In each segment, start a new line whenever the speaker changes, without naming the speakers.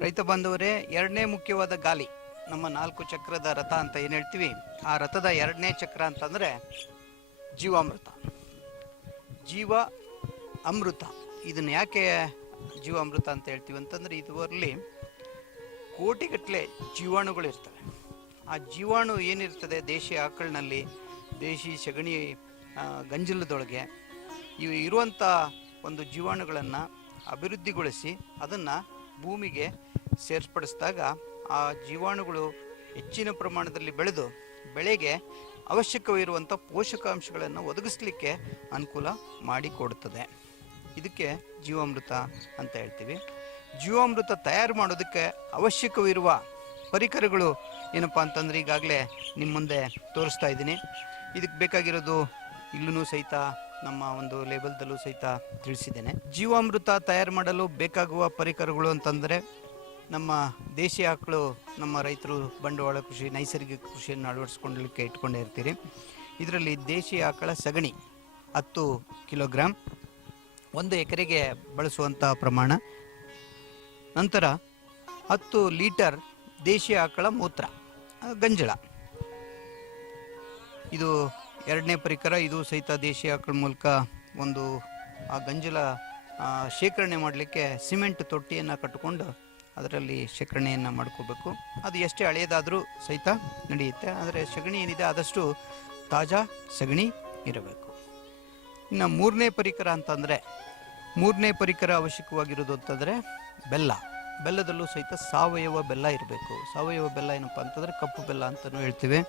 ರೈತ ಬಾಂಧವರೇ, ಎರಡನೇ ಮುಖ್ಯವಾದ ಗಾಲಿ, ನಮ್ಮ ನಾಲ್ಕು ಚಕ್ರದ ರಥ ಅಂತ ಏನು ಹೇಳ್ತೀವಿ? ಆ ರಥದ ಎರಡನೇ ಚಕ್ರ ಅಂತಂದರೆ ಜೀವಾಮೃತ. ಜೀವ ಅಮೃತ. ಇದನ್ನು ಯಾಕೆ ಜೀವಾಮೃತ ಅಂತ ಹೇಳ್ತೀವಿ ಅಂತಂದರೆ ಇದುವರಲ್ಲಿ ಕೋಟಿಗಟ್ಟಲೆ ಜೀವಾಣುಗಳು ಇರ್ತವೆ. ಆ ಜೀವಾಣು ಏನಿರ್ತದೆ? ದೇಶಿ ಆಕಳಿನಲ್ಲಿ, ದೇಶಿ ಸಗಣಿ ಗಂಜಲದೊಳಗೆ ಇವು ಇರುವಂಥ ಒಂದು ಜೀವಾಣುಗಳನ್ನು ಅಭಿವೃದ್ಧಿಗೊಳಿಸಿ ಅದನ್ನು ಭೂಮಿಗೆ ಸೇರ್ಪಡಿಸಿದಾಗ ಆ ಜೀವಾಣುಗಳು ಹೆಚ್ಚಿನ ಪ್ರಮಾಣದಲ್ಲಿ ಬೆಳೆದು ಬೆಳೆಗೆ ಅವಶ್ಯಕವಿರುವಂಥ ಪೋಷಕಾಂಶಗಳನ್ನು ಒದಗಿಸ್ಲಿಕ್ಕೆ ಅನುಕೂಲ ಮಾಡಿಕೊಡುತ್ತದೆ. ಇದಕ್ಕೆ ಜೀವಾಮೃತ ಅಂತ ಹೇಳ್ತೀವಿ. ಜೀವಾಮೃತ ತಯಾರು ಮಾಡೋದಕ್ಕೆ ಅವಶ್ಯಕವಿರುವ ಪರಿಕರಗಳು ಏನಪ್ಪ ಅಂತಂದ್ರೆ ಈಗಾಗಲೇ ನಿಮ್ಮ ಮುಂದೆ ತೋರಿಸ್ತಾ ಇದ್ದೀನಿ. ಇದಕ್ಕೆ ಬೇಕಾಗಿರೋದು ಇಲ್ಲೂ ಸಹಿತ, ನಮ್ಮ ಒಂದು ಲೇಬಲ್ದಲ್ಲೂ ಸಹಿತ ತಿಳಿಸಿದ್ದೇನೆ. ಜೀವಾಮೃತ ತಯಾರು ಮಾಡಲು ಬೇಕಾಗುವ ಪರಿಕರಗಳು ಅಂತಂದರೆ ನಮ್ಮ ದೇಶಿ ಆಕಳು ನಮ್ಮ ರೈತರು ಬಂಡವಾಳ ಕೃಷಿ, ನೈಸರ್ಗಿಕ ಕೃಷಿಯನ್ನು ಅಳವಡಿಸ್ಕೊಳ್ಲಿಕ್ಕೆ ಇಟ್ಕೊಂಡೇ ಇರ್ತೀರಿ. ಇದರಲ್ಲಿ ದೇಶಿ ಆಕಳ ಸಗಣಿ ಹತ್ತು ಕಿಲೋಗ್ರಾಮ್ ಒಂದು ಎಕರೆಗೆ ಬಳಸುವಂಥ ಪ್ರಮಾಣ. ನಂತರ ಹತ್ತು ಲೀಟರ್ ದೇಶಿ ಆಕಳ ಮೂತ್ರ ಗಂಜಳ. ಇದು ಎರಡನೇ ಪರಿಕರ, ಇದು ಸಹಿತ ದೇಶಿ ಆಕಳ ಮೂಲಕ ಒಂದು ಆ ಗಂಜಲ ಶೇಖರಣೆ ಮಾಡಲಿಕ್ಕೆ ಸಿಮೆಂಟ್ ತೊಟ್ಟಿಯನ್ನು ಕಟ್ಟಿಕೊಂಡು ಅದರಲ್ಲಿ ಶೇಖರಣೆಯನ್ನು ಮಾಡ್ಕೋಬೇಕು. ಅದು ಎಷ್ಟೇ ಹಳೆಯದಾದರೂ ಸಹಿತ ನಡೆಯುತ್ತೆ. ಆದರೆ ಸಗಣಿ ಏನಿದೆ ಆದಷ್ಟು ತಾಜಾ ಸಗಣಿ ಇರಬೇಕು. ಇನ್ನು ಮೂರನೇ ಪರಿಕರ ಅಂತಂದರೆ, ಮೂರನೇ ಪರಿಕರ ಅವಶ್ಯಕವಾಗಿರೋದು ಅಂತಂದರೆ ಬೆಲ್ಲ. ಬೆಲ್ಲದಲ್ಲೂ ಸಹಿತ ಸಾವಯವ ಬೆಲ್ಲ ಇರಬೇಕು. ಸಾವಯವ ಬೆಲ್ಲ ಏನಪ್ಪ ಅಂತಂದರೆ ಕಪ್ಪು ಬೆಲ್ಲ ಅಂತಲೂ ಹೇಳ್ತೀವಿ.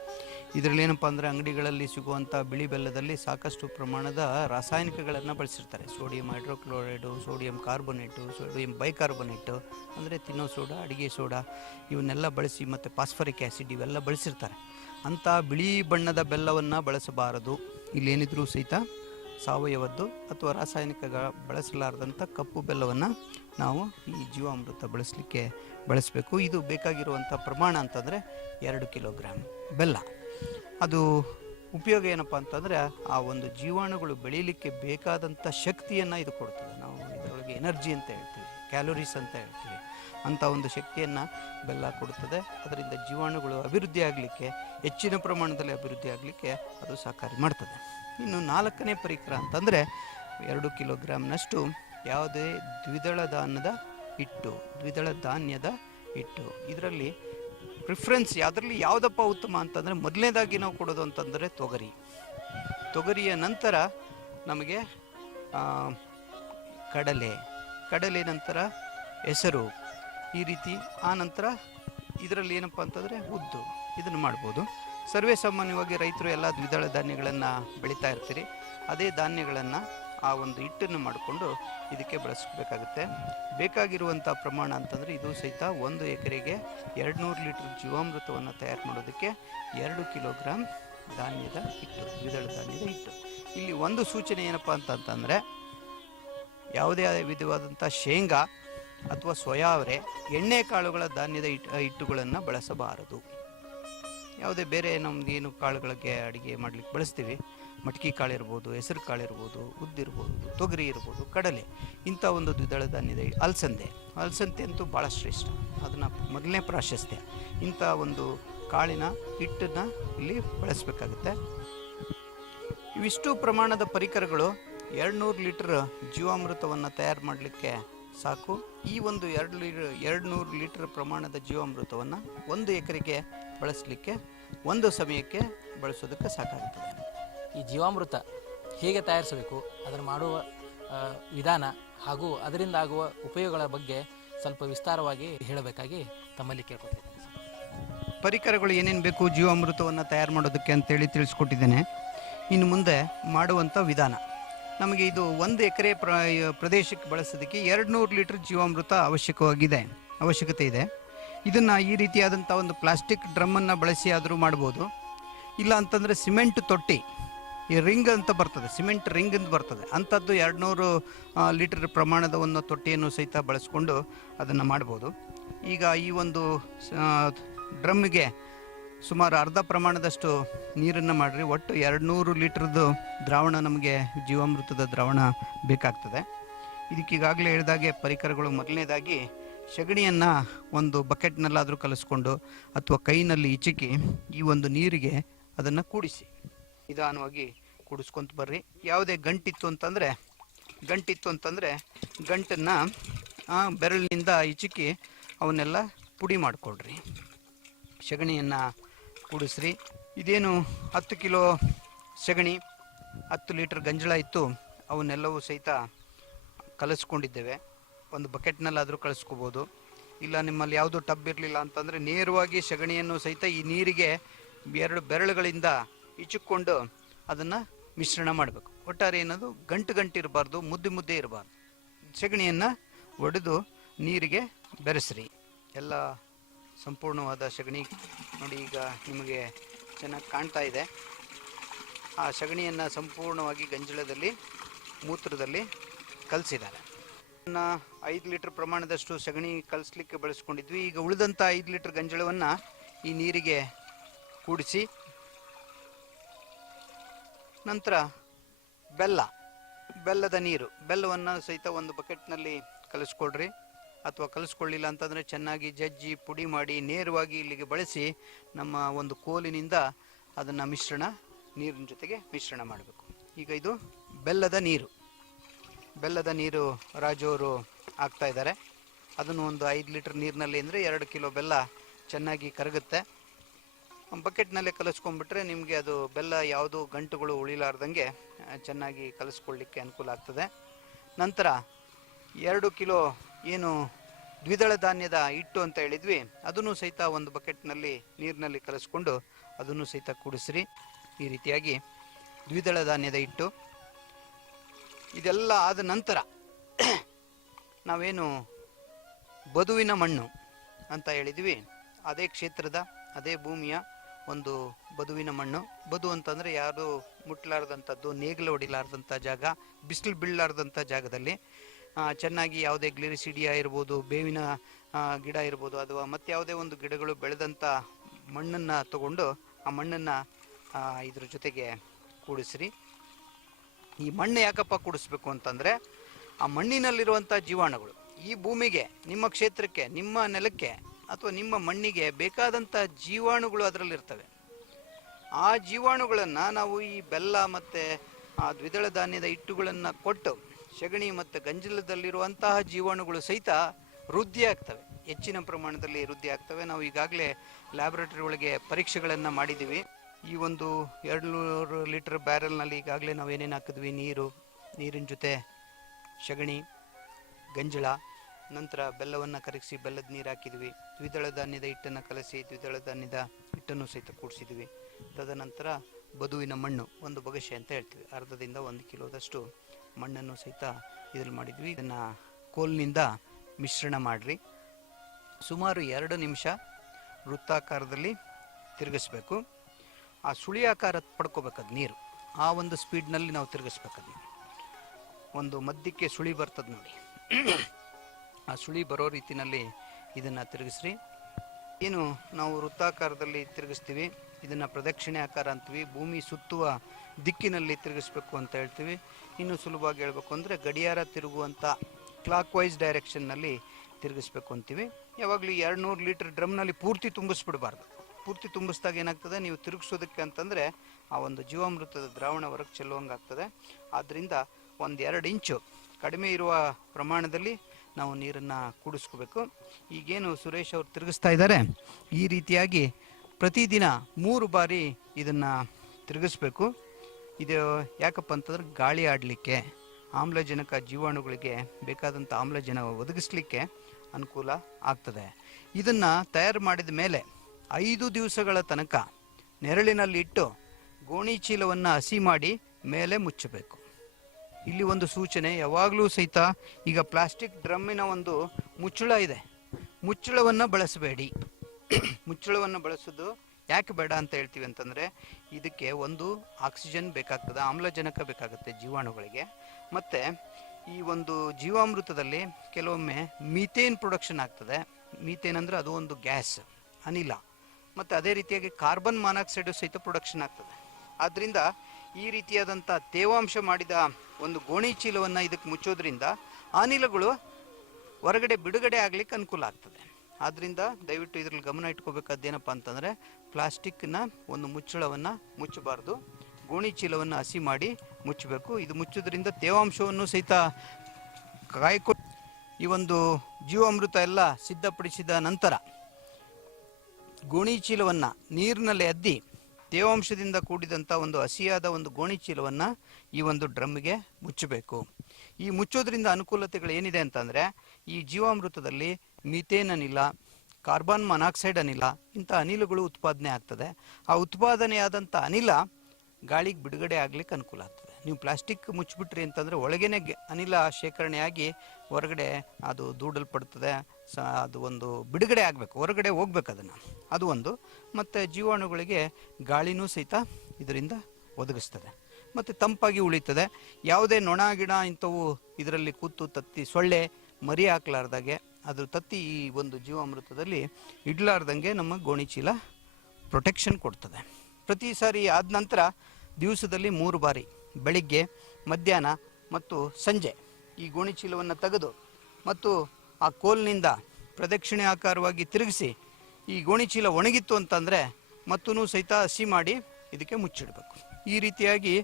ಇದರಲ್ಲಿ ಏನಪ್ಪ ಅಂದರೆ ಅಂಗಡಿಗಳಲ್ಲಿ ಸಿಗುವಂಥ ಬಿಳಿ ಬೆಲ್ಲದಲ್ಲಿ ಸಾಕಷ್ಟು ಪ್ರಮಾಣದ ರಾಸಾಯನಿಕಗಳನ್ನು ಬಳಸಿರ್ತಾರೆ. Sodium hydrochloride, sodium carbonate, sodium bicarbonate, ಅಂದರೆ ತಿನ್ನೋ ಸೋಡಾ, ಅಡುಗೆ ಸೋಡಾ ಇವನ್ನೆಲ್ಲ ಬಳಸಿ ಮತ್ತು ಫಾಸ್ಫರಿಕ್ ಆ್ಯಸಿಡ್ ಇವೆಲ್ಲ ಬಳಸಿರ್ತಾರೆ. ಅಂಥ ಬಿಳಿ ಬಣ್ಣದ ಬೆಲ್ಲವನ್ನು ಬಳಸಬಾರದು. ಇಲ್ಲೇನಿದ್ರೂ ಸಹಿತ ಸಾವಯವದ್ದು ಅಥವಾ ರಾಸಾಯನಿಕ ಬಳಸಲಾರದಂಥ ಕಪ್ಪು ಬೆಲ್ಲವನ್ನು ನಾವು ಈ ಜೀವಾಮೃತ ಬಳಸಲಿಕ್ಕೆ ಬಳಸಬೇಕು. ಇದು ಬೇಕಾಗಿರುವಂಥ ಪ್ರಮಾಣ ಅಂತಂದರೆ ಎರಡು ಕಿಲೋಗ್ರಾಮ್ ಬೆಲ್ಲ. ಅದು ಉಪಯೋಗ ಏನಪ್ಪ ಅಂತಂದರೆ ಆ ಒಂದು ಜೀವಾಣುಗಳು ಬೆಳೀಲಿಕ್ಕೆ ಬೇಕಾದಂಥ ಶಕ್ತಿಯನ್ನು ಇದು ಕೊಡ್ತದೆ. ನಾವು ಇದರೊಳಗೆ ಎನರ್ಜಿ ಅಂತ ಹೇಳ್ತೀವಿ, ಕ್ಯಾಲೋರೀಸ್ ಅಂತ ಹೇಳ್ತೀವಿ. ಅಂಥ ಒಂದು ಶಕ್ತಿಯನ್ನು ಬೆಲ್ಲ ಕೊಡುತ್ತದೆ ಅದರಿಂದ ಜೀವಾಣುಗಳು ಅಭಿವೃದ್ಧಿ ಆಗಲಿಕ್ಕೆ ಹೆಚ್ಚಿನ ಪ್ರಮಾಣದಲ್ಲಿ ಅಭಿವೃದ್ಧಿ ಆಗಲಿಕ್ಕೆ ಅದು ಸಹಕಾರಿ ಮಾಡ್ತದೆ. ಇನ್ನು ನಾಲ್ಕನೇ ಪರಿಕರ ಅಂತಂದರೆ ಎರಡು ಕಿಲೋಗ್ರಾಮ್ನಷ್ಟು ಯಾವುದೇ ದ್ವಿದಳ ಧಾನ್ಯದ ಹಿಟ್ಟು, ದ್ವಿದಳ ಧಾನ್ಯದ ಹಿಟ್ಟು. ಇದರಲ್ಲಿ ಪ್ರಿಫ್ರೆನ್ಸ್ ಅದರಲ್ಲಿ ಯಾವುದಪ್ಪ ಉತ್ತಮ ಅಂತಂದರೆ ಮೊದಲನೇದಾಗಿ ನಾವು ಕೊಡೋದು ಅಂತಂದರೆ ತೊಗರಿ. ತೊಗರಿಯ ನಂತರ ನಮಗೆ ಕಡಲೆ. ಕಡಲೆ ನಂತರ ಹೆಸರು. ಈ ರೀತಿ ಆ ನಂತರ ಇದರಲ್ಲಿ ಏನಪ್ಪ ಅಂತಂದರೆ ಉದ್ದು. ಇದನ್ನು ಮಾಡ್ಬೋದು. ಸರ್ವೇ ಸಾಮಾನ್ಯವಾಗಿ ರೈತರು ಎಲ್ಲ ದ್ವಿದಳ ಧಾನ್ಯಗಳನ್ನು ಬೆಳೀತಾ ಇರ್ತೀರಿ. ಅದೇ ಧಾನ್ಯಗಳನ್ನು ಆ ಒಂದು ಹಿಟ್ಟನ್ನು ಮಾಡಿಕೊಂಡು ಇದಕ್ಕೆ ಬಳಸಬೇಕಾಗುತ್ತೆ. ಬೇಕಾಗಿರುವಂಥ ಪ್ರಮಾಣ ಅಂತಂದರೆ ಇದು ಸಹಿತ ಒಂದು ಎಕರೆಗೆ ಎರಡು ನೂರು ಲೀಟ್ರ್ ಜೀವಾಮೃತವನ್ನು ತಯಾರು ಮಾಡೋದಕ್ಕೆ ಎರಡು ಕಿಲೋಗ್ರಾಮ್ ಧಾನ್ಯದ ಹಿಟ್ಟು, ದ್ವಿದಳ ಧಾನ್ಯದ ಹಿಟ್ಟು. ಇಲ್ಲಿ ಒಂದು ಸೂಚನೆ ಏನಪ್ಪ ಅಂತಂತಂದರೆ ಯಾವುದೇ ವಿಧವಾದಂಥ ಶೇಂಗಾ ಅಥವಾ ಸೋಯಾವರೆ ಎಣ್ಣೆ ಕಾಳುಗಳ ಧಾನ್ಯದ ಹಿಟ್, ಹಿಟ್ಟುಗಳನ್ನು ಬಳಸಬಾರದು. ಯಾವುದೇ ಬೇರೆ ನಮ್ದು ಏನು ಕಾಳುಗಳಿಗೆ ಅಡುಗೆ ಮಾಡ್ಲಿಕ್ಕೆ ಬಳಸ್ತೀವಿ. ಮಟ್ಕಿ ಕಾಳು ಇರ್ಬೋದು, ಹೆಸರು ಕಾಳು ಇರ್ಬೋದು ಉದ್ದಿರ್ಬೋದು ತೊಗರಿ ಇರ್ಬೋದು, ಕಡಲೆ ಇಂಥ ಒಂದು ದ್ವಿದಳ ಧಾನ್ಯದ ಅಲಸಂದೆ ಅಲಸಂದೆ ಅಂತೂ ಭಾಳ ಶ್ರೇಷ್ಠ. ಅದನ್ನು ಮೊದಲನೇ ಪ್ರಾಶಸ್ತ್ಯ. ಇಂಥ ಒಂದು ಕಾಳಿನ ಹಿಟ್ಟನ್ನು ಇಲ್ಲಿ ಬಳಸಬೇಕಾಗುತ್ತೆ. ಇವಿಷ್ಟು ಪ್ರಮಾಣದ ಪರಿಕರಗಳು ಎರಡು ನೂರು ಲೀಟ್ರ್ ಜೀವಾಮೃತವನ್ನು ತಯಾರು ಮಾಡಲಿಕ್ಕೆ ಸಾಕು. ಈ ಒಂದು ಎರಡು ಲೀಟರ್ ಎರಡು ನೂರು ಲೀಟರ್ ಪ್ರಮಾಣದ ಜೀವಾಮೃತವನ್ನು ಒಂದು ಎಕರೆಗೆ ಬಳಸಲಿಕ್ಕೆ ಒಂದು ಸಮಯಕ್ಕೆ ಬಳಸೋದಕ್ಕೆ ಸಾಕಾಗುತ್ತದೆ.
ಈ ಜೀವಾಮೃತ ಹೇಗೆ ತಯಾರಿಸಬೇಕು ಅದನ್ನು ಮಾಡುವ ವಿಧಾನ ಹಾಗೂ ಅದರಿಂದ ಆಗುವ ಉಪಯೋಗಗಳ ಬಗ್ಗೆ ಸ್ವಲ್ಪ ವಿಸ್ತಾರವಾಗಿ ಹೇಳಬೇಕಾಗಿ ತಮ್ಮಲ್ಲಿ ಕೇಳ್ಕೊತೀನಿ
ಪರಿಕರಗಳು ಏನೇನು ಬೇಕು ಜೀವಾಮೃತವನ್ನು ತಯಾರು ಮಾಡೋದಕ್ಕೆ ಅಂತೇಳಿ ತಿಳಿಸ್ಕೊಟ್ಟಿದ್ದೇನೆ. ಇನ್ನು ಮುಂದೆ ಮಾಡುವಂಥ ವಿಧಾನ. ನಮಗೆ ಇದು ಒಂದು ಎಕರೆ ಪ್ರ ಪ್ರದೇಶಕ್ಕೆ ಬಳಸೋದಕ್ಕೆ ಎರಡು ನೂರು ಲೀಟ್ರ್ ಜೀವಾಮೃತ ಅವಶ್ಯಕವಾಗಿದೆ ಅವಶ್ಯಕತೆ ಇದೆ. ಇದನ್ನು ಈ ರೀತಿಯಾದಂಥ ಒಂದು ಪ್ಲಾಸ್ಟಿಕ್ ಡ್ರಮ್ಮನ್ನು ಬಳಸಿ ಆದರೂ ಮಾಡ್ಬೋದು. ಇಲ್ಲ ಅಂತಂದರೆ ಸಿಮೆಂಟ್ ತೊಟ್ಟಿ, ಈ ರಿಂಗ್ ಅಂತ ಬರ್ತದೆ, ಸಿಮೆಂಟ್ ರಿಂಗ್ ಅಂತ ಬರ್ತದೆ. ಅಂಥದ್ದು ಎರಡು ಲೀಟರ್ ಪ್ರಮಾಣದ ಒಂದು ತೊಟ್ಟಿಯನ್ನು ಸಹಿತ ಬಳಸ್ಕೊಂಡು ಅದನ್ನು ಮಾಡ್ಬೋದು. ಈಗ ಈ ಒಂದು ಡ್ರಮ್ಮಿಗೆ ಸುಮಾರು ಅರ್ಧ ಪ್ರಮಾಣದಷ್ಟು ನೀರನ್ನು ಮಾಡಿರಿ. ಒಟ್ಟು ಎರಡು ನೂರು ಲೀಟ್ರದ್ದು ದ್ರಾವಣ ನಮಗೆ ಜೀವಾಮೃತದ ದ್ರಾವಣ ಬೇಕಾಗ್ತದೆ. ಇದಕ್ಕೀಗಾಗಲೇ ಹೇಳಿದಾಗೆ ಪರಿಕರಗಳು ಮೊದಲನೇದಾಗಿ ಸಗಣಿಯನ್ನು ಒಂದು ಬಕೆಟ್ನಲ್ಲಾದರೂ ಕಲಿಸ್ಕೊಂಡು ಅಥವಾ ಕೈನಲ್ಲಿ ಇಚುಕಿ ಈ ಒಂದು ನೀರಿಗೆ ಅದನ್ನು ಕೂಡಿಸಿ. ನಿಧಾನವಾಗಿ ಕೂಡಿಸ್ಕೊಂತ ಬರ್ರಿ. ಯಾವುದೇ ಗಂಟಿತ್ತು ಅಂತಂದರೆ ಗಂಟಿತ್ತು ಅಂತಂದರೆ ಗಂಟನ್ನು ಬೆರಳಿನಿಂದ ಇಚುಕಿ ಅವನ್ನೆಲ್ಲ ಪುಡಿ ಮಾಡಿಕೊಡ್ರಿ ಸಗಣಿಯನ್ನು ಕೂಡಿಸ್ರಿ. ಇದೇನು ಹತ್ತು ಕಿಲೋ ಸಗಣಿ ಹತ್ತು ಲೀಟ್ರ್ ಗಂಜಳ ಇತ್ತು, ಅವನ್ನೆಲ್ಲವೂ ಸಹಿತ ಕಲಿಸ್ಕೊಂಡಿದ್ದೇವೆ. ಒಂದು ಬಕೆಟ್ನಲ್ಲಾದರೂ ಕಳಿಸ್ಕೋಬೋದು. ಇಲ್ಲ ನಿಮ್ಮಲ್ಲಿ ಯಾವುದು ಟಬ್ ಇರಲಿಲ್ಲ ಅಂತಂದರೆ ನೇರವಾಗಿ ಸಗಣಿಯನ್ನು ಸಹಿತ ಈ ನೀರಿಗೆ ಎರಡು ಬೆರಳುಗಳಿಂದ ಇಚುಕ್ಕೊಂಡು ಅದನ್ನು ಮಿಶ್ರಣ ಮಾಡಬೇಕು. ಒಟ್ಟಾರೆ ಏನದು? ಗಂಟು ಗಂಟು ಇರಬಾರ್ದು, ಮುದ್ದೆ ಮುದ್ದೆ ಇರಬಾರ್ದು. ಸಗಣಿಯನ್ನು ಒಡೆದು ನೀರಿಗೆ ಬೆರೆಸ್ರಿ. ಎಲ್ಲ ಸಂಪೂರ್ಣವಾದ ಸಗಣಿ ನೋಡಿ ಈಗ ನಿಮಗೆ ಚೆನ್ನಾಗಿ ಕಾಣ್ತಾ ಇದೆ. ಆ ಸಗಣಿಯನ್ನು ಸಂಪೂರ್ಣವಾಗಿ ಗಂಜಲದಲ್ಲಿ, ಮೂತ್ರದಲ್ಲಿ ಕಲಸಿದ್ದಾರೆ. ಐದು ಲೀಟರ್ ಪ್ರಮಾಣದಷ್ಟು ಸಗಣಿ ಕಲಿಸ್ಲಿಕ್ಕೆ ಬಳಸ್ಕೊಂಡಿದ್ವಿ. ಈಗ ಉಳಿದಂಥ ಐದು ಲೀಟರ್ ಗಂಜಲವನ್ನು ಈ ನೀರಿಗೆ ಕೂಡಿಸಿ, ನಂತರ ಬೆಲ್ಲ, ಬೆಲ್ಲದ ನೀರು, ಬೆಲ್ಲವನ್ನು ಸಹಿತ ಒಂದು ಬಕೆಟ್ನಲ್ಲಿ ಕಲಿಸ್ಕೊಳ್ರಿ ಅಥವಾ ಕಲಿಸ್ಕೊಳ್ಳಿಲ್ಲ ಅಂತಂದರೆ ಚೆನ್ನಾಗಿ ಜಜ್ಜಿ ಪುಡಿ ಮಾಡಿ ನೇರವಾಗಿ ಇಲ್ಲಿಗೆ ಬಳಸಿ ನಮ್ಮ ಒಂದು ಕೋಲಿನಿಂದ ಅದನ್ನು ಮಿಶ್ರಣ, ನೀರಿನ ಜೊತೆಗೆ ಮಿಶ್ರಣ ಮಾಡಬೇಕು. ಈಗ ಇದು ಬೆಲ್ಲದ ನೀರು. ಬೆಲ್ಲದ ನೀರು ರಾಜವರು ಅವರು ಹಾಕ್ತಾ ಇದ್ದಾರೆ. ಅದನ್ನು ಒಂದು ಐದು ಲೀಟ್ರ್ ನೀರಿನಲ್ಲಿ ಅಂದರೆ ಎರಡು ಕಿಲೋ ಬೆಲ್ಲ ಚೆನ್ನಾಗಿ ಕರಗುತ್ತೆ. ಬಕೆಟ್ನಲ್ಲೇ ಕಲಿಸ್ಕೊಂಡ್ಬಿಟ್ರೆ ನಿಮಗೆ ಅದು ಬೆಲ್ಲ ಯಾವುದು ಗಂಟುಗಳು ಉಳಿಲಾರ್ದಂಗೆ ಚೆನ್ನಾಗಿ ಕಲಿಸ್ಕೊಳ್ಳಿಕ್ಕೆ ಅನುಕೂಲ ಆಗ್ತದೆ. ನಂತರ ಎರಡು ಕಿಲೋ ಏನು ದ್ವಿದಳ ಧಾನ್ಯದ ಹಿಟ್ಟು ಅಂತ ಹೇಳಿದ್ವಿ, ಅದನ್ನು ಸಹಿತ ಒಂದು ಬಕೆಟ್ನಲ್ಲಿ ನೀರಿನಲ್ಲಿ ಕಲಿಸ್ಕೊಂಡು ಅದನ್ನು ಸಹಿತ ಕುಡಿಸ್ರಿ. ಈ ರೀತಿಯಾಗಿ ದ್ವಿದಳ ಧಾನ್ಯದ ಹಿಟ್ಟು. ಇದೆಲ್ಲ ಆದ ನಂತರ ನಾವೇನು ಬದುವಿನ ಮಣ್ಣು ಅಂತ ಹೇಳಿದ್ವಿ. ಅದೇ ಕ್ಷೇತ್ರದ, ಅದೇ ಭೂಮಿಯ ಒಂದು ಬದುವಿನ ಮಣ್ಣು. ಬದು ಅಂತಂದರೆ ಯಾರು ಮುಟ್ಲಾರ್ದಂಥದ್ದು, ನೇಗಿಲು ಹೊಡಿಲಾರ್ದಂಥ ಜಾಗ, ಬಿಸಿಲು ಬೀಳಲಾರ್ದಂಥ ಜಾಗದಲ್ಲಿ. ಚೆನ್ನಾಗಿ ಯಾವುದೇ ಗ್ಲಿರಿಸಿಡಿಯಾ ಇರ್ಬೋದು, ಬೇವಿನ ಗಿಡ ಇರ್ಬೋದು, ಅಥವಾ ಮತ್ತಾವುದೇ ಒಂದು ಗಿಡಗಳು ಬೆಳೆದಂಥ ಮಣ್ಣನ್ನು ತಗೊಂಡು ಆ ಮಣ್ಣನ್ನು ಇದ್ರ ಜೊತೆಗೆ ಕೂಡಿಸ್ರಿ. ಈ ಮಣ್ಣು ಯಾಕಪ್ಪ ಕೂಡಿಸ್ಬೇಕು ಅಂತಂದರೆ ಆ ಮಣ್ಣಿನಲ್ಲಿರುವಂಥ ಜೀವಾಣುಗಳು. ಈ ಭೂಮಿಗೆ, ನಿಮ್ಮ ಕ್ಷೇತ್ರಕ್ಕೆ, ನಿಮ್ಮ ನೆಲಕ್ಕೆ ಅಥವಾ ನಿಮ್ಮ ಮಣ್ಣಿಗೆ ಬೇಕಾದಂಥ ಜೀವಾಣುಗಳು ಅದರಲ್ಲಿರ್ತವೆ. ಆ ಜೀವಾಣುಗಳನ್ನು ನಾವು ಈ ಬೆಲ್ಲ ಮತ್ತು ಆ ದ್ವಿದಳ ಧಾನ್ಯದ ಹಿಟ್ಟುಗಳನ್ನು ಕೊಟ್ಟು ಸಗಣಿ ಮತ್ತು ಗಂಜಲದಲ್ಲಿರುವಂತಹ ಜೀವಾಣುಗಳು ಸಹಿತ ವೃದ್ಧಿ ಆಗ್ತವೆ. ಹೆಚ್ಚಿನ ಪ್ರಮಾಣದಲ್ಲಿ ವೃದ್ಧಿ ಆಗ್ತವೆ. ನಾವು ಈಗಾಗಲೇ ಲ್ಯಾಬೊರೇಟರಿ ಒಳಗೆ ಪರೀಕ್ಷೆಗಳನ್ನು ಮಾಡಿದ್ದೀವಿ. ಈ ಒಂದು ಎರಡು ನೂರು ಲೀಟರ್ ಬ್ಯಾರೆಲ್ನಲ್ಲಿ ಈಗಾಗಲೇ ನಾವು ಏನೇನು ಹಾಕಿದ್ವಿ? ನೀರು, ನೀರಿನ ಜೊತೆ ಸಗಣಿ ಗಂಜಳ ನಂತರ ಬೆಲ್ಲವನ್ನು ಕರಗಿಸಿ ಬೆಲ್ಲದ ನೀರು ಹಾಕಿದ್ವಿ. ದ್ವಿದಳ ಧಾನ್ಯದ ಹಿಟ್ಟನ್ನು ಕಲಸಿ ದ್ವಿದಳ ಧಾನ್ಯದ ಹಿಟ್ಟನ್ನು ಸಹಿತ ಕೂಡಿಸಿದ್ವಿ. ತದನಂತರ ಬದುವಿನ ಮಣ್ಣು, ಒಂದು ಬಗಸೆ ಅಂತ ಹೇಳ್ತೀವಿ. ಅರ್ಧದಿಂದ ಒಂದು ಕಿಲೋದಷ್ಟು ಮಣ್ಣನ್ನು ಸಹಿತ ಇದ್ರಲ್ಲಿ ಮಾಡಿದ್ವಿ. ಇದನ್ನು ಕೋಲ್ನಿಂದ ಮಿಶ್ರಣ ಮಾಡಿರಿ. ಸುಮಾರು ಎರಡು ನಿಮಿಷ ವೃತ್ತಾಕಾರದಲ್ಲಿ ತಿರುಗಿಸ್ಬೇಕು. ಆ ಸುಳಿ ಆಕಾರ ಪಡ್ಕೋಬೇಕದು ನೀರು. ಆ ಒಂದು ಸ್ಪೀಡ್ನಲ್ಲಿ ನಾವು ತಿರುಗಿಸ್ಬೇಕದು ಒಂದು ಮಧ್ಯಕ್ಕೆ ಸುಳಿ ಬರ್ತದೆ ನೋಡಿ. ಆ ಸುಳಿ ಬರೋ ರೀತಿನಲ್ಲಿ ಇದನ್ನು ತಿರುಗಿಸ್ರಿ. ಏನು ನಾವು ವೃತ್ತಾಕಾರದಲ್ಲಿ ತಿರುಗಿಸ್ತೀವಿ, ಇದನ್ನು ಪ್ರದಕ್ಷಿಣೆ ಆಕಾರ ಅಂತೀವಿ, ಭೂಮಿ ಸುತ್ತುವ ದಿಕ್ಕಿನಲ್ಲಿ ತಿರುಗಿಸ್ಬೇಕು ಅಂತ ಹೇಳ್ತೀವಿ. ಇನ್ನು ಸುಲಭವಾಗಿ ಹೇಳ್ಬೇಕು ಅಂದರೆ ಗಡಿಯಾರ ತಿರುಗುವಂಥ ಕ್ಲಾಕ್ ವೈಸ್ ಡೈರೆಕ್ಷನ್ನಲ್ಲಿ ತಿರುಗಿಸ್ಬೇಕು ಅಂತೀವಿ. ಯಾವಾಗಲೂ ಎರಡು ನೂರು ಲೀಟರ್ ಡ್ರಮ್ನಲ್ಲಿ ಪೂರ್ತಿ ತುಂಬಿಸ್ಬಿಡಬಾರ್ದು. ಪೂರ್ತಿ ತುಂಬಿಸಿದಾಗ ಏನಾಗ್ತದೆ? ನೀವು ತಿರುಗಿಸೋದಕ್ಕೆ ಅಂತಂದರೆ ಆ ಒಂದು ಜೀವಾಮೃತದ ದ್ರಾವಣ ಹೊರಗೆ ಚೆಲ್ಲುವಂಗಾಗ್ತದೆ. ಆದ್ದರಿಂದ ಒಂದು ಎರಡು ಇಂಚು ಕಡಿಮೆ ಇರುವ ಪ್ರಮಾಣದಲ್ಲಿ ನಾವು ನೀರನ್ನು ಕುಡಿಸ್ಕೋಬೇಕು. ಈಗೇನು ಸುರೇಶ್ ಅವರು ತಿರುಗಿಸ್ತಾ ಇದ್ದಾರೆ? ಈ ರೀತಿಯಾಗಿ ಪ್ರತಿದಿನ ಮೂರು ಬಾರಿ ಇದನ್ನು ತಿರುಗಿಸ್ಬೇಕು. ಇದು ಯಾಕಪ್ಪ ಅಂತಂದ್ರೆ ಗಾಳಿ ಆಡಲಿಕ್ಕೆ, ಆಮ್ಲಜನಕ ಜೀವಾಣುಗಳಿಗೆ ಬೇಕಾದಂಥ ಆಮ್ಲಜನ ಒದಗಿಸ್ಲಿಕ್ಕೆ ಅನುಕೂಲ ಆಗ್ತದೆ. ಇದನ್ನು ತಯಾರು ಮಾಡಿದ ಮೇಲೆ ಐದು ದಿವಸಗಳ ತನಕ ನೆರಳಿನಲ್ಲಿ ಇಟ್ಟು ಗೋಣಿ ಚೀಲವನ್ನು ಹಸಿ ಮಾಡಿ ಮೇಲೆ ಮುಚ್ಚಬೇಕು. ಇಲ್ಲಿ ಒಂದು ಸೂಚನೆ, ಯಾವಾಗಲೂ ಸಹಿತ ಈಗ ಪ್ಲಾಸ್ಟಿಕ್ ಡ್ರಮ್ಮಿನ ಒಂದು ಮುಚ್ಚಳ ಇದೆ. ಮುಚ್ಚಳವನ್ನು ಬಳಸಬೇಡಿ. ಮುಚ್ಚಳವನ್ನು ಬಳಸೋದು ಯಾಕೆ ಬೇಡ ಅಂತ ಹೇಳ್ತೀವಿ ಅಂತಂದರೆ, ಇದಕ್ಕೆ ಒಂದು ಆಕ್ಸಿಜನ್ ಬೇಕಾಗ್ತದೆ, ಆಮ್ಲಜನಕ ಬೇಕಾಗುತ್ತೆ ಜೀವಾಣುಗಳಿಗೆ. ಮತ್ತು ಈ ಒಂದು ಜೀವಾಮೃತದಲ್ಲಿ ಕೆಲವೊಮ್ಮೆ ಮೀಥೇನ್ ಪ್ರೊಡಕ್ಷನ್ ಆಗ್ತದೆ. ಮೀಥೇನ್ ಅಂದರೆ ಅದು ಒಂದು ಗ್ಯಾಸ್, ಅನಿಲ. ಮತ್ತು ಅದೇ ರೀತಿಯಾಗಿ ಕಾರ್ಬನ್ ಮಾನಾಕ್ಸೈಡು ಸಹಿತ ಪ್ರೊಡಕ್ಷನ್ ಆಗ್ತದೆ. ಆದ್ದರಿಂದ ಈ ರೀತಿಯಾದಂಥ ತೇವಾಂಶ ಮಾಡಿದ ಒಂದು ಗೋಣಿ ಚೀಲವನ್ನು ಇದಕ್ಕೆ ಮುಚ್ಚೋದ್ರಿಂದ ಅನಿಲಗಳು ಹೊರಗಡೆ ಬಿಡುಗಡೆ ಆಗಲಿಕ್ಕೆ ಅನುಕೂಲ ಆಗ್ತದೆ. ಆದ್ದರಿಂದ ದಯವಿಟ್ಟು ಇದರಲ್ಲಿ ಗಮನ ಇಟ್ಕೋಬೇಕಾದ್ದೇನಪ್ಪ ಅಂತಂದರೆ ಪ್ಲಾಸ್ಟಿಕ್ನ ಒಂದು ಮುಚ್ಚಳವನ್ನು ಮುಚ್ಚಬಾರ್ದು. ಗೋಣಿ ಚೀಲವನ್ನು ಹಸಿ ಮಾಡಿ ಮುಚ್ಚಬೇಕು. ಇದು ಮುಚ್ಚೋದ್ರಿಂದ ತೇವಾಂಶವನ್ನು ಸಹಿತ ಕಾಯ್ಕೊ ಈ ಒಂದು ಜೀವಾಮೃತ ಎಲ್ಲ ಸಿದ್ಧಪಡಿಸಿದ ನಂತರ ಗೋಣಿ ಚೀಲವನ್ನು ನೀರಿನಲ್ಲಿ ಅದ್ದಿ ತೇವಾಂಶದಿಂದ ಕೂಡಿದಂಥ ಒಂದು ಹಸಿಯಾದ ಒಂದು ಗೋಣಿಚೀಲವನ್ನು ಈ ಒಂದು ಡ್ರಮ್ಗೆ ಮುಚ್ಚಬೇಕು. ಈ ಮುಚ್ಚೋದ್ರಿಂದ ಅನುಕೂಲತೆಗಳು ಏನಿದೆ ಅಂತಂದರೆ ಈ ಜೀವಾಮೃತದಲ್ಲಿ ಮಿಥೇನ್ ಅನಿಲ, ಕಾರ್ಬನ್ ಮೊನಾಕ್ಸೈಡ್ ಅನಿಲ, ಇಂಥ ಅನಿಲಗಳು ಉತ್ಪಾದನೆ ಆಗ್ತದೆ. ಆ ಉತ್ಪಾದನೆಯಾದಂಥ ಅನಿಲ ಗಾಳಿಗೆ ಬಿಡುಗಡೆ ಆಗ್ಲಿಕ್ಕೆ ಅನುಕೂಲ ಆಗ್ತದೆ. ನೀವು ಪ್ಲಾಸ್ಟಿಕ್ ಮುಚ್ಚಿಬಿಟ್ರಿ ಅಂತಂದರೆ ಒಳಗೇನೆ ಅನಿಲ ಶೇಖರಣೆಯಾಗಿ ಹೊರಗಡೆ ಅದು ದೂಡಲ್ಪಡ್ತದೆ, ಸ, ಅದು ಒಂದು ಬಿಡುಗಡೆ ಆಗಬೇಕು. ಹೊರಗಡೆ ಹೋಗ್ಬೇಕು ಅದನ್ನು. ಅದು ಒಂದು. ಮತ್ತು ಜೀವಾಣುಗಳಿಗೆ ಗಾಳಿನೂ ಸಹಿತ ಇದರಿಂದ ಒದಗಿಸ್ತದೆ. ಮತ್ತು ತಂಪಾಗಿ ಉಳಿತದೆ. ಯಾವುದೇ ನೊಣ ಗಿಣ ಇಂಥವು ಇದರಲ್ಲಿ ಕೂತು ತತ್ತಿ ಸೊಳ್ಳೆ ಮರಿ ಹಾಕ್ಲಾರ್ದಾಗೆ, ಅದ್ರ ತತ್ತಿ ಈ ಒಂದು ಜೀವಾಮೃತದಲ್ಲಿ ಇಡ್ಲಾರ್ದಂಗೆ ನಮ್ಮ ಗೋಣಿಚೀಲ ಪ್ರೊಟೆಕ್ಷನ್ ಕೊಡ್ತದೆ. ಪ್ರತಿ ಸಾರಿ ಆದ ನಂತರ ದಿವಸದಲ್ಲಿ ಮೂರು ಬಾರಿ, ಬೆಳಿಗ್ಗೆ, ಮಧ್ಯಾಹ್ನ ಮತ್ತು ಸಂಜೆ. ಈ ಗೋಣಿಚೀಲವನ್ನು ತೆಗೆದು ಮತ್ತು ಆ ಕೋಲ್ನಿಂದ ಪ್ರದಕ್ಷಿಣೆ ಆಕಾರವಾಗಿ ತಿರುಗಿಸಿ ಈ ಗೋಣಿಚೀಲ ಒಣಗಿತ್ತು ಅಂತಂದರೆ ಮತ್ತೂ ಸಹಿತ ಹಸಿ ಮಾಡಿ ಇದಕ್ಕೆ ಮುಚ್ಚಿಡಬೇಕು. ಈ ರೀತಿಯಾಗಿ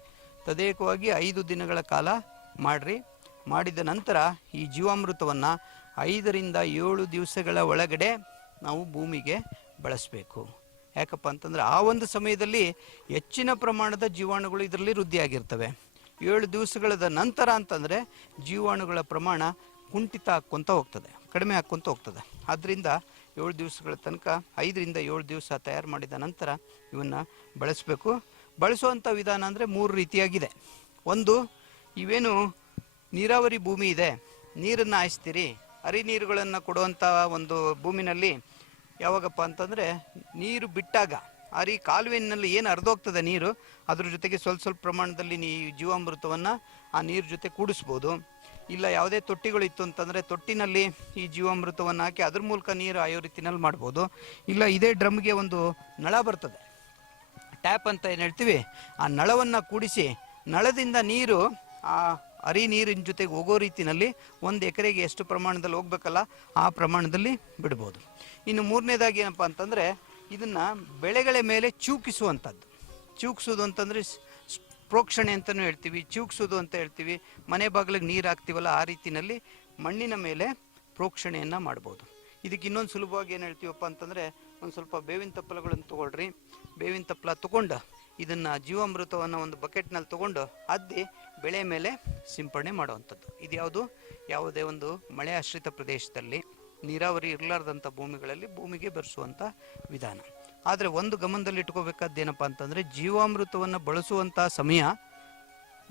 ತದೇಕವಾಗಿ ಐದು ದಿನಗಳ ಕಾಲ ಮಾಡಿರಿ. ಮಾಡಿದ ನಂತರ ಈ ಜೀವಾಮೃತವನ್ನು ಐದರಿಂದ ಏಳು ದಿವಸಗಳ ಒಳಗಡೆ ನಾವು ಭೂಮಿಗೆ ಬಳಸಬೇಕು. ಯಾಕಪ್ಪ ಅಂತಂದರೆ ಆ ಒಂದು ಸಮಯದಲ್ಲಿ ಹೆಚ್ಚಿನ ಪ್ರಮಾಣದ ಜೀವಾಣುಗಳು ಇದರಲ್ಲಿ ವೃದ್ಧಿಯಾಗಿರ್ತವೆ. ಏಳು ದಿವಸಗಳದ ನಂತರ ಅಂತಂದರೆ ಜೀವಾಣುಗಳ ಪ್ರಮಾಣ ಕುಂಠಿತ ಹಾಕ್ಕೊತ ಹೋಗ್ತದೆ, ಕಡಿಮೆ ಹಾಕ್ಕೊತ ಹೋಗ್ತದೆ. ಆದ್ದರಿಂದ ಏಳು ದಿವಸಗಳ ತನಕ, ಐದರಿಂದ ಏಳು ದಿವಸ ತಯಾರು ಮಾಡಿದ ನಂತರ ಇವನ್ನು ಬಳಸಬೇಕು. ಬಳಸುವಂಥ ವಿಧಾನ ಅಂದರೆ ಮೂರು ರೀತಿಯಾಗಿದೆ. ಒಂದು, ಇವೇನು ನೀರಾವರಿ ಭೂಮಿ ಇದೆ, ನೀರನ್ನು ಹಾಯಿಸ್ತೀರಿ ಹರಿ ನೀರುಗಳನ್ನು ಕೊಡುವಂಥ ಒಂದು ಭೂಮಿನಲ್ಲಿ ಯಾವಾಗಪ್ಪ ಅಂತಂದರೆ ನೀರು ಬಿಟ್ಟಾಗ ಹರಿ ಕಾಲುವೆನಲ್ಲಿ ಏನು ಹರಿದೋಗ್ತದೆ ನೀರು, ಅದ್ರ ಜೊತೆಗೆ ಸ್ವಲ್ಪ ಸ್ವಲ್ಪ ಪ್ರಮಾಣದಲ್ಲಿ ನೀ ಜೀವಾಮೃತವನ್ನು ಆ ನೀರು ಜೊತೆ ಕೂಡಿಸ್ಬೋದು. ಇಲ್ಲ ಯಾವುದೇ ತೊಟ್ಟಿಗಳು ಇತ್ತು ಅಂತಂದರೆ ತೊಟ್ಟಿನಲ್ಲಿ ಈ ಜೀವಾಮೃತವನ್ನು ಹಾಕಿ ಅದ್ರ ಮೂಲಕ ನೀರು ಆಯೋ ರೀತಿನಲ್ಲಿ ಮಾಡ್ಬೋದು. ಇಲ್ಲ ಇದೇ ಡ್ರಮ್ಗೆ ಒಂದು ನಳ ಬರ್ತದೆ. ಟ್ಯಾಪ್ ಅಂತ ಏನು ಹೇಳ್ತೀವಿ? ಆ ನಳವನ್ನು ಕೂಡಿಸಿ ನಳದಿಂದ ನೀರು ಆ ಅರಿ ನೀರಿನ ಜೊತೆಗೆ ಹೋಗೋ ರೀತಿಯಲ್ಲಿ ಒಂದು ಎಕರೆಗೆ ಎಷ್ಟು ಪ್ರಮಾಣದಲ್ಲಿ ಹೋಗ್ಬೇಕಲ್ಲ ಆ ಪ್ರಮಾಣದಲ್ಲಿ ಬಿಡ್ಬೋದು. ಇನ್ನು ಮೂರನೇದಾಗಿ ಏನಪ್ಪ ಅಂತಂದರೆ ಇದನ್ನು ಬೆಳೆಗಳ ಮೇಲೆ ಚೂಕಿಸುವಂಥದ್ದು ಚೂಕಿಸೋದು ಅಂತಂದರೆ ಪ್ರೋಕ್ಷಣೆ ಅಂತಲೂ ಹೇಳ್ತೀವಿ, ಚೂಕಿಸೋದು ಅಂತ ಹೇಳ್ತೀವಿ. ಮನೆ ಬಾಗಿಲಿಗೆ ನೀರು ಹಾಕ್ತೀವಲ್ಲ, ಆ ರೀತಿಯಲ್ಲಿ ಮಣ್ಣಿನ ಮೇಲೆ ಪ್ರೋಕ್ಷಣೆಯನ್ನು ಮಾಡ್ಬೋದು. ಇದಕ್ಕೆ ಇನ್ನೊಂದು ಸುಲಭವಾಗಿ ಏನು ಹೇಳ್ತೀವಪ್ಪ ಅಂತಂದರೆ, ಒಂದು ಸ್ವಲ್ಪ ಬೇವಿನ ತಪ್ಪಲಗಳನ್ನು ತೊಗೊಳ್ರಿ. ಬೇವಿನ ತಪ್ಪಲ ತೊಗೊಂಡು, ಇದನ್ನು ಜೀವಾಮೃತವನ್ನು ಒಂದು ಬಕೆಟ್ನಲ್ಲಿ ತೊಗೊಂಡು ಅದ್ದಿ ಬೆಳೆ ಮೇಲೆ ಸಿಂಪಡಣೆ ಮಾಡುವಂಥದ್ದು ಇದು ಯಾವುದು ಯಾವುದೇ ಒಂದು ಮಳೆ ಆಶ್ರಿತ ಪ್ರದೇಶದಲ್ಲಿ. ನೀರಾವರಿ ಇರಲಾರ್ದಂಥ ಭೂಮಿಗಳಲ್ಲಿ ಭೂಮಿಗೆ ಬೆರೆಸುವಂಥ ವಿಧಾನ. ಆದರೆ ಒಂದು ಗಮನದಲ್ಲಿ ಇಟ್ಕೋಬೇಕಾದ್ದೇನಪ್ಪ ಅಂತಂದರೆ ಜೀವಾಮೃತವನ್ನು ಬಳಸುವಂಥ ಸಮಯ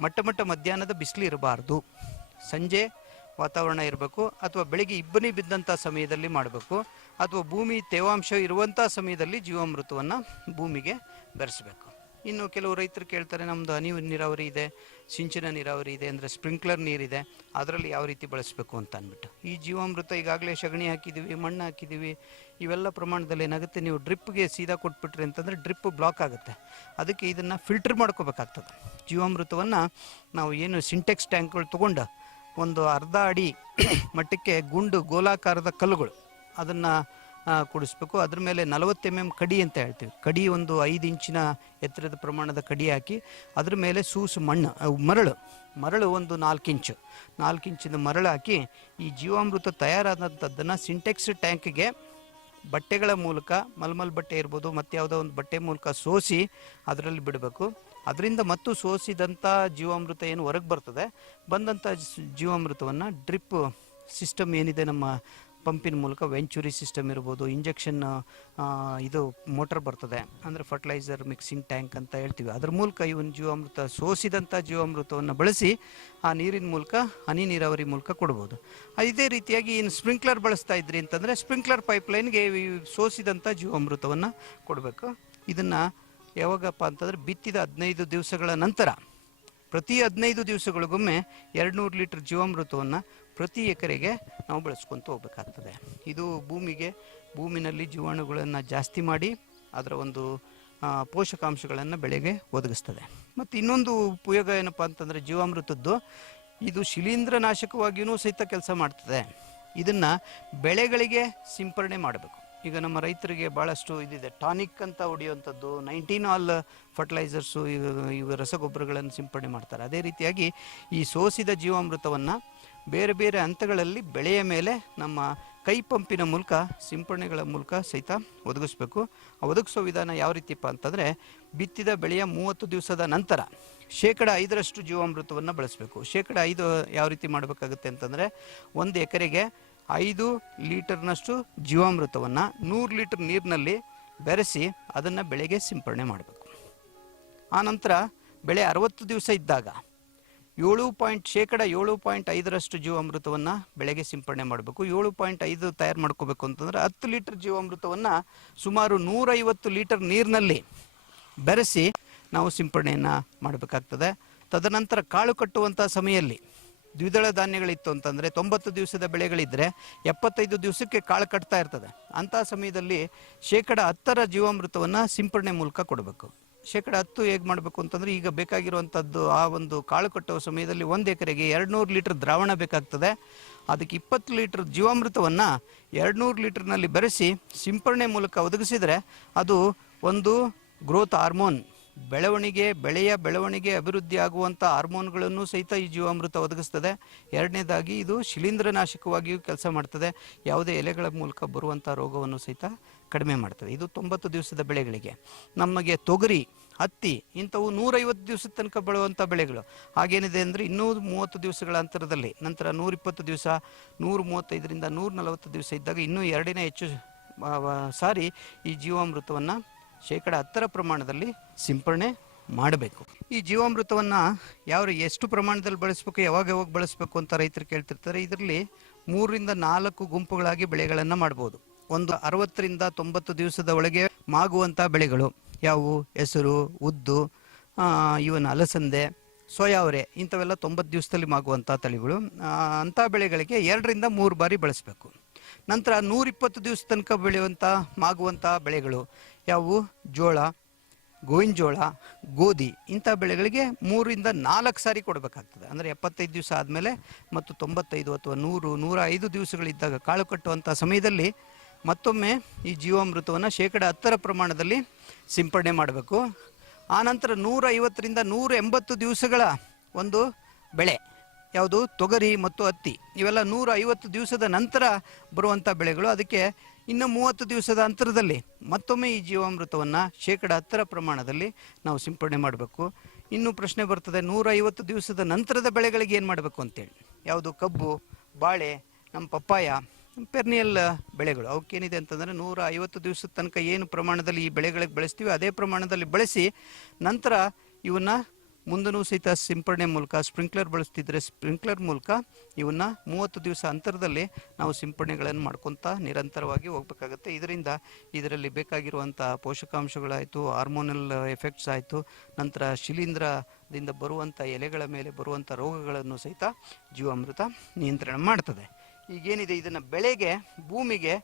ಮಟ್ಟ ಮಟ್ಟ ಮಧ್ಯಾಹ್ನದ ಬಿಸಿಲು ಇರಬಾರ್ದು. ಸಂಜೆ ವಾತಾವರಣ ಇರಬೇಕು ಅಥವಾ ಬೆಳಿಗ್ಗೆ ಇಬ್ಬನಿ ಬಿದ್ದಂಥ ಸಮಯದಲ್ಲಿ ಮಾಡಬೇಕು ಅಥವಾ ಭೂಮಿ ತೇವಾಂಶ ಇರುವಂಥ ಸಮಯದಲ್ಲಿ ಜೀವಾಮೃತವನ್ನು ಭೂಮಿಗೆ ಬೆರೆಸಬೇಕು. ಇನ್ನು ಕೆಲವು ರೈತರು ಕೇಳ್ತಾರೆ ನಮ್ಮದು ಹನಿ ನೀರಾವರಿ ಇದೆ, ಸಿಂಚನ ನೀರಾವರಿ ಇದೆ ಅಂದರೆ ಸ್ಪ್ರಿಂಕ್ಲರ್ ನೀರಿದೆ, ಅದರಲ್ಲಿ ಯಾವ ರೀತಿ ಬಳಸಬೇಕು? ಅಂತ ಅಂದ್ಬಿಟ್ಟು. ಈ ಜೀವಾಮೃತ ಈಗಾಗಲೇ ಸಗಣಿ ಹಾಕಿದ್ದೀವಿ ಮಣ್ಣು ಹಾಕಿದ್ದೀವಿ ಇವೆಲ್ಲ ಪ್ರಮಾಣದಲ್ಲಿ ಏನಾಗುತ್ತೆ ನೀವು ಡ್ರಿಪ್ಗೆ ಸೀದಾ ಕೊಟ್ಬಿಟ್ರಿ ಅಂತಂದರೆ ಡ್ರಿಪ್ ಬ್ಲಾಕ್ ಆಗುತ್ತೆ. ಅದಕ್ಕೆ ಇದನ್ನು ಫಿಲ್ಟರ್ ಮಾಡ್ಕೋಬೇಕಾಗ್ತದೆ. ಜೀವಾಮೃತವನ್ನು ನಾವು ಏನು ಸಿಂಟೆಕ್ಸ್ ಟ್ಯಾಂಕ್ಗಳು ತೊಗೊಂಡು ಒಂದು ಅರ್ಧ ಅಡಿ ಮಟ್ಟಕ್ಕೆ ಗುಂಡು ಗೋಲಾಕಾರದ ಕಲ್ಲುಗಳು, ಅದನ್ನು ಕೂಡಿಸ್ಬೇಕು. ಅದ್ರ ಮೇಲೆ ನಲವತ್ತು ಎಂ ಎಂ ಕಡಿ ಅಂತ ಹೇಳ್ತೀವಿ. ಕಡಿ ಒಂದು ಐದು ಇಂಚಿನ ಎತ್ತರದ ಪ್ರಮಾಣದ ಕಡಿ ಹಾಕಿ, ಅದ್ರ ಮೇಲೆ ಸೂಸು ಮಣ್ಣು ಮರಳು ಮರಳು ಒಂದು ನಾಲ್ಕು ಇಂಚು. ನಾಲ್ಕು ಇಂಚಿನ ಮರಳು ಹಾಕಿ, ಈ ಜೀವಾಮೃತ ತಯಾರಾದಂಥದ್ದನ್ನು ಸಿಂಟೆಕ್ಸ್ ಟ್ಯಾಂಕ್ಗೆ ಬಟ್ಟೆಗಳ ಮೂಲಕ, ಮಲ್ಮಲ್ ಬಟ್ಟೆ ಇರ್ಬೋದು, ಮತ್ತು ಯಾವುದೋ ಒಂದು ಬಟ್ಟೆ ಮೂಲಕ ಸೋಸಿ ಅದರಲ್ಲಿ ಬಿಡಬೇಕು. ಅದರಿಂದ ಮತ್ತು ಸೋಸಿದಂಥ ಜೀವಾಮೃತ ಏನು ಹೊರಗೆ ಬರ್ತದೆ. ಬಂದಂಥ ಜೀವಾಮೃತವನ್ನು ಡ್ರಿಪ್ ಸಿಸ್ಟಮ್ ಏನಿದೆ ನಮ್ಮ ಪಂಪಿನ ಮೂಲಕ ವೆಂಚುರಿ ಸಿಸ್ಟಮ್ ಇರ್ಬೋದು ಇಂಜೆಕ್ಷನ್ ಇದು ಮೋಟರ್ ಬರ್ತದೆ. ಅಂದರೆ ಫರ್ಟಿಲೈಸರ್ ಮಿಕ್ಸಿಂಗ್ ಟ್ಯಾಂಕ್ ಅಂತ ಹೇಳ್ತೀವಿ. ಅದ್ರ ಮೂಲಕ ಇವನ್ ಜೀವಾಮೃತ ಸೋಸಿದಂಥ ಜೀವಾಮೃತವನ್ನು ಬಳಸಿ ಆ ನೀರಿನ ಮೂಲಕ, ಹನಿ ನೀರಾವರಿ ಮೂಲಕ ಕೊಡ್ಬೋದು. ಇದೇ ರೀತಿಯಾಗಿ ಏನು ಸ್ಪ್ರಿಂಕ್ಲರ್ ಬಳಸ್ತಾ ಇದ್ರಿ ಅಂತಂದರೆ ಸ್ಪ್ರಿಂಕ್ಲರ್ ಪೈಪ್ಲೈನ್ಗೆ ಸೋಸಿದಂಥ ಜೀವಾಮೃತವನ್ನು ಕೊಡಬೇಕು. ಇದನ್ನು ಯಾವಾಗಪ್ಪ ಅಂತಂದರೆ ಬಿತ್ತಿದ ಹದಿನೈದು ದಿವಸಗಳ ನಂತರ, ಪ್ರತಿ ಹದಿನೈದು ದಿವಸಗಳಿಗೊಮ್ಮೆ ಎರಡು ನೂರು ಲೀಟ್ರ್ ಜೀವಾಮೃತವನ್ನು ಪ್ರತಿ ಎಕರೆಗೆ ನಾವು ಬಳಸ್ಕೊತ ಹೋಗ್ಬೇಕಾಗ್ತದೆ. ಇದು ಭೂಮಿಗೆ, ಭೂಮಿನಲ್ಲಿ ಜೀವಾಣುಗಳನ್ನು ಜಾಸ್ತಿ ಮಾಡಿ ಅದರ ಒಂದು ಪೋಷಕಾಂಶಗಳನ್ನು ಬೆಳೆಗೆ ಒದಗಿಸ್ತದೆ. ಮತ್ತು ಇನ್ನೊಂದು ಉಪಯೋಗ ಏನಪ್ಪ ಅಂತಂದರೆ ಜೀವಾಮೃತದ್ದು, ಇದು ಶಿಲೀಂಧ್ರ ನಾಶಕವಾಗಿಯೂ ಸಹಿತ ಕೆಲಸ ಮಾಡ್ತದೆ. ಇದನ್ನು ಬೆಳೆಗಳಿಗೆ ಸಿಂಪರಣೆ ಮಾಡಬೇಕು. ಈಗ ನಮ್ಮ ರೈತರಿಗೆ ಭಾಳಷ್ಟು ಇದಿದೆ. ಟಾನಿಕ್ ಅಂತ ಹೊಡೆಯುವಂಥದ್ದು, ನೈನ್ಟೀನ್ ಆಲ್ ಫರ್ಟಿಲೈಸರ್ಸು ಇವು ರಸಗೊಬ್ಬರಗಳನ್ನು ಸಿಂಪರಣೆ ಮಾಡ್ತಾರೆ. ಅದೇ ರೀತಿಯಾಗಿ ಈ ಸೋಸಿದ ಜೀವಾಮೃತವನ್ನು ಬೇರೆ ಬೇರೆ ಹಂತಗಳಲ್ಲಿ ಬೆಳೆಯ ಮೇಲೆ ನಮ್ಮ ಕೈ ಪಂಪಿನ ಮೂಲಕ ಸಿಂಪರಣೆಗಳ ಮೂಲಕ ಸಹಿತ ಒದಗಿಸ್ಬೇಕು. ಒದಗಿಸೋ ವಿಧಾನ ಯಾವ ರೀತಿಯಪ್ಪ ಅಂತಂದರೆ, ಬಿತ್ತಿದ ಬೆಳೆಯ ಮೂವತ್ತು ದಿವಸದ ನಂತರ ಶೇಕಡ ಐದರಷ್ಟು ಜೀವಾಮೃತವನ್ನು ಬಳಸಬೇಕು. ಶೇಕಡ ಐದು ಯಾವ ರೀತಿ ಮಾಡಬೇಕಾಗುತ್ತೆ ಅಂತಂದರೆ, ಒಂದು ಎಕರೆಗೆ ಐದು ಲೀಟರ್ನಷ್ಟು ಜೀವಾಮೃತವನ್ನು ನೂರು ಲೀಟರ್ ನೀರಿನಲ್ಲಿ ಬೆರೆಸಿ ಅದನ್ನು ಬೆಳೆಗೆ ಸಿಂಪರಣೆ ಮಾಡಬೇಕು. ಆನಂತರ ಬೆಳೆ ಅರವತ್ತು ದಿವಸ ಇದ್ದಾಗ ಏಳು ಪಾಯಿಂಟ್ ಶೇಕಡ ಏಳು ಪಾಯಿಂಟ್ ಐದರಷ್ಟು ಜೀವಾಮೃತವನ್ನು ಬೆಳೆಗೆ ಸಿಂಪಡಣೆ ಮಾಡಬೇಕು. ಏಳು ಪಾಯಿಂಟ್ ಐದು ತಯಾರು ಮಾಡ್ಕೋಬೇಕು ಅಂತಂದ್ರೆ ಹತ್ತು ಲೀಟರ್ ಜೀವಾಮೃತವನ್ನು ಸುಮಾರು ನೂರೈವತ್ತು ಲೀಟರ್ ನೀರಿನಲ್ಲಿ ಬೆರೆಸಿ ನಾವು ಸಿಂಪಡಣೆಯನ್ನು ಮಾಡಬೇಕಾಗ್ತದೆ. ತದನಂತರ ಕಾಳು ಕಟ್ಟುವಂಥ ಸಮಯದಲ್ಲಿ ದ್ವಿದಳ ಧಾನ್ಯಗಳಿತ್ತು ಅಂತಂದರೆ ತೊಂಬತ್ತು ದಿವಸದ ಬೆಳೆಗಳಿದ್ದರೆ ಎಪ್ಪತ್ತೈದು ದಿವಸಕ್ಕೆ ಕಾಳು ಕಟ್ತಾ ಇರ್ತದೆ. ಅಂಥ ಸಮಯದಲ್ಲಿ ಶೇಕಡ ಹತ್ತರ ಜೀವಾಮೃತವನ್ನು ಸಿಂಪಡಣೆ ಮೂಲಕ ಕೊಡಬೇಕು. ಶೇಕಡ ಹತ್ತು ಹೇಗೆ ಮಾಡಬೇಕು ಅಂತಂದರೆ ಈಗ ಬೇಕಾಗಿರುವಂಥದ್ದು ಆ ಒಂದು ಕಾಳು ಕಟ್ಟುವ ಸಮಯದಲ್ಲಿ ಒಂದು ಎಕರೆಗೆ ಎರಡು ನೂರು ಲೀಟರ್ ದ್ರಾವಣ ಬೇಕಾಗ್ತದೆ. ಅದಕ್ಕೆ ಇಪ್ಪತ್ತು ಲೀಟರ್ ಜೀವಾಮೃತವನ್ನು ಎರಡು ನೂರು ಲೀಟರ್ನಲ್ಲಿ ಬೆರೆಸಿ ಸಿಂಪರಣೆ ಮೂಲಕ ಒದಗಿಸಿದರೆ ಅದು ಒಂದು ಗ್ರೋತ್ ಹಾರ್ಮೋನ್. ಬೆಳವಣಿಗೆ, ಬೆಳೆಯ ಬೆಳವಣಿಗೆ ಅಭಿವೃದ್ಧಿ ಆಗುವಂಥ ಹಾರ್ಮೋನ್ಗಳನ್ನು ಸಹಿತ ಈ ಜೀವಾಮೃತ ಒದಗಿಸ್ತದೆ. ಎರಡನೇದಾಗಿ ಇದು ಶಿಲೀಂಧ್ರನಾಶಕವಾಗಿಯೂ ಕೆಲಸ ಮಾಡ್ತದೆ. ಯಾವುದೇ ಎಲೆಗಳ ಮೂಲಕ ಬರುವಂಥ ರೋಗವನ್ನು ಸಹಿತ ಕಡಿಮೆ ಮಾಡ್ತದೆ. ಇದು ತೊಂಬತ್ತು ದಿವಸದ ಬೆಳೆಗಳಿಗೆ. ನಮಗೆ ತೊಗರಿ, ಹತ್ತಿ ಇಂಥವು ನೂರೈವತ್ತು ದಿವಸದ ತನಕ ಬೆಳೆಯುವಂಥ ಬೆಳೆಗಳು. ಹಾಗೇನಿದೆ ಅಂದರೆ ಇನ್ನೂ ಮೂವತ್ತು ದಿವಸಗಳ ಅಂತರದಲ್ಲಿ, ನಂತರ ನೂರಿಪ್ಪತ್ತು ದಿವಸ ನೂರು ಮೂವತ್ತೈದರಿಂದ ನೂರ ನಲವತ್ತು ದಿವಸ ಇದ್ದಾಗ ಇನ್ನೂ ಎರಡನೇ ಹೆಚ್ಚು ಸಾರಿ ಈ ಜೀವಾಮೃತವನ್ನು ಶೇಕಡ ಹತ್ತರ ಪ್ರಮಾಣದಲ್ಲಿ ಸಿಂಪರಣೆ ಮಾಡಬೇಕು. ಈ ಜೀವಾಮೃತವನ್ನು ಯಾವ ಎಷ್ಟು ಪ್ರಮಾಣದಲ್ಲಿ ಬಳಸಬೇಕು, ಯಾವಾಗ ಯಾವಾಗ ಬಳಸಬೇಕು ಅಂತ ರೈತರು ಕೇಳ್ತಿರ್ತಾರೆ. ಇದರಲ್ಲಿ ಮೂರರಿಂದ ನಾಲ್ಕು ಗುಂಪುಗಳಾಗಿ ಬೆಳೆಗಳನ್ನು ಮಾಡ್ಬೋದು. ಒಂದು ಅರವತ್ತರಿಂದ ತೊಂಬತ್ತು ದಿವಸದ ಒಳಗೆ ಮಾಗುವಂಥ ಬೆಳೆಗಳು. ಯಾವುವು ಹೆಸರು, ಉದ್ದು ಇವನ್ ಅಲಸಂದೆ ಸೋಯಾವರೆ ಇಂಥವೆಲ್ಲ ತೊಂಬತ್ತು ದಿವಸದಲ್ಲಿ ಮಾಗುವಂಥ ತಳಿಗಳು. ಅಂಥ ಬೆಳೆಗಳಿಗೆ ಎರಡರಿಂದ ಮೂರು ಬಾರಿ ಬಳಸಬೇಕು. ನಂತರ ನೂರಿಪ್ಪತ್ತು ದಿವಸ ತನಕ ಬೆಳೆಯುವಂಥ ಮಾಗುವಂಥ ಬೆಳೆಗಳು ಯಾವುವು ಜೋಳ, ಗೋವಿನ ಜೋಳ, ಗೋಧಿ, ಇಂಥ ಬೆಳೆಗಳಿಗೆ ಮೂರಿಂದ ನಾಲ್ಕು ಸಾರಿ ಕೊಡಬೇಕಾಗ್ತದೆ. ಅಂದರೆ ಎಪ್ಪತ್ತೈದು ದಿವಸ ಆದಮೇಲೆ ಮತ್ತು ತೊಂಬತ್ತೈದು ಅಥವಾ ನೂರು ನೂರ ಐದು ದಿವಸಗಳಿದ್ದಾಗ ಕಾಳು ಕಟ್ಟುವಂಥ ಸಮಯದಲ್ಲಿ ಮತ್ತೊಮ್ಮೆ ಈ ಜೀವಾಮೃತವನ್ನು ಶೇಕಡ ಹತ್ತರ ಪ್ರಮಾಣದಲ್ಲಿ ಸಿಂಪಡಣೆ ಮಾಡಬೇಕು. ಆನಂತರ ನೂರ ಐವತ್ತರಿಂದ ನೂರ ಎಂಬತ್ತು ದಿವಸಗಳ ಒಂದು ಬೆಳೆ, ಯಾವುದು? ತೊಗರಿ ಮತ್ತು ಹತ್ತಿ. ಇವೆಲ್ಲ ನೂರ ಐವತ್ತು ದಿವಸದ ನಂತರ ಬರುವಂಥ ಬೆಳೆಗಳು. ಅದಕ್ಕೆ ಇನ್ನು ಮೂವತ್ತು ದಿವಸದ ಅಂತರದಲ್ಲಿ ಮತ್ತೊಮ್ಮೆ ಈ ಜೀವಾಮೃತವನ್ನು ಶೇಕಡ ಹತ್ತರ ಪ್ರಮಾಣದಲ್ಲಿ ನಾವು ಸಿಂಪಡಣೆ ಮಾಡಬೇಕು. ಇನ್ನು ಪ್ರಶ್ನೆ ಬರ್ತದೆ ನೂರ ಐವತ್ತು ದಿವಸದ ನಂತರದ ಬೆಳೆಗಳಿಗೆ ಏನು ಮಾಡಬೇಕು ಅಂತೇಳಿ? ಯಾವುದು? ಕಬ್ಬು, ಬಾಳೆ, ನಮ್ಮ ಪಪ್ಪಾಯ. ಪೆರ್ನಿಯಲ್ ಬೆಳೆಗಳು. ಅವಕ್ಕೇನಿದೆ ಅಂತಂದರೆ ನೂರ ಐವತ್ತು ದಿವಸದ ತನಕ ಏನು ಪ್ರಮಾಣದಲ್ಲಿ ಈ ಬೆಳೆಗಳಿಗೆ ಬೆಳೆಸ್ತೀವಿ ಅದೇ ಪ್ರಮಾಣದಲ್ಲಿ ಬೆಳೆಸಿ ನಂತರ ಇವನ್ನ ಮುಂದನೂ ಸಹಿತ ಸಿಂಪರಣೆ ಮೂಲಕ, ಸ್ಪ್ರಿಂಕ್ಲರ್ ಬಳಸ್ತಿದ್ರೆ ಸ್ಪ್ರಿಂಕ್ಲರ್ ಮೂಲಕ ಇವನ್ನ ಮೂವತ್ತು ದಿವಸ ಅಂತರದಲ್ಲಿ ನಾವು ಸಿಂಪರಣೆಗಳನ್ನು ಮಾಡ್ಕೊತಾ ನಿರಂತರವಾಗಿ ಹೋಗ್ಬೇಕಾಗತ್ತೆ. ಇದರಿಂದ ಇದರಲ್ಲಿ ಬೇಕಾಗಿರುವಂಥ ಪೋಷಕಾಂಶಗಳಾಯಿತು, ಹಾರ್ಮೋನಲ್ ಎಫೆಕ್ಟ್ಸ್ ಆಯಿತು, ನಂತರ ಶಿಲೀಂಧ್ರದಿಂದ ಬರುವಂಥ ಎಲೆಗಳ ಮೇಲೆ ಬರುವಂಥ ರೋಗಗಳನ್ನು ಸಹಿತ ಜೀವಾಮೃತ ನಿಯಂತ್ರಣ ಮಾಡ್ತದೆ. ಈಗೇನಿದೆ ಇದನ್ನು ಬೆಳೆಗೆ, ಭೂಮಿಗೆ,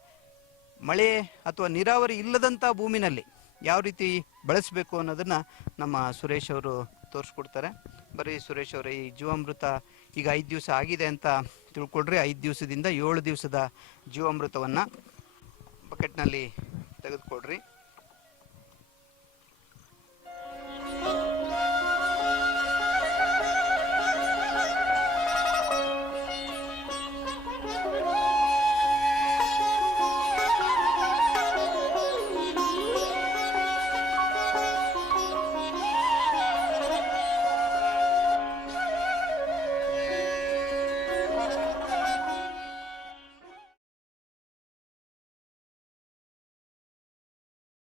ಮಳೆ ಅಥವಾ ನೀರಾವರಿ ಇಲ್ಲದಂಥ ಭೂಮಿನಲ್ಲಿ ಯಾವ ರೀತಿ ಬಳಸಬೇಕು ಅನ್ನೋದನ್ನು ನಮ್ಮ ಸುರೇಶ್ ಅವರು ತೋರಿಸ್ಕೊಡ್ತಾರೆ. ಬರೀ ಸುರೇಶ್ ಅವರೇ, ಈ ಜೀವಾಮೃತ ಈಗ ಐದು ದಿವಸ ಆಗಿದೆ ಅಂತ ತಿಳ್ಕೊಡ್ರಿ ಐದು ದಿವಸದಿಂದ ಏಳು ದಿವಸದ ಜೀವಾಮೃತವನ್ನು ಬಕೆಟ್ನಲ್ಲಿ ತೆಗೆದುಕೊಡ್ರಿ.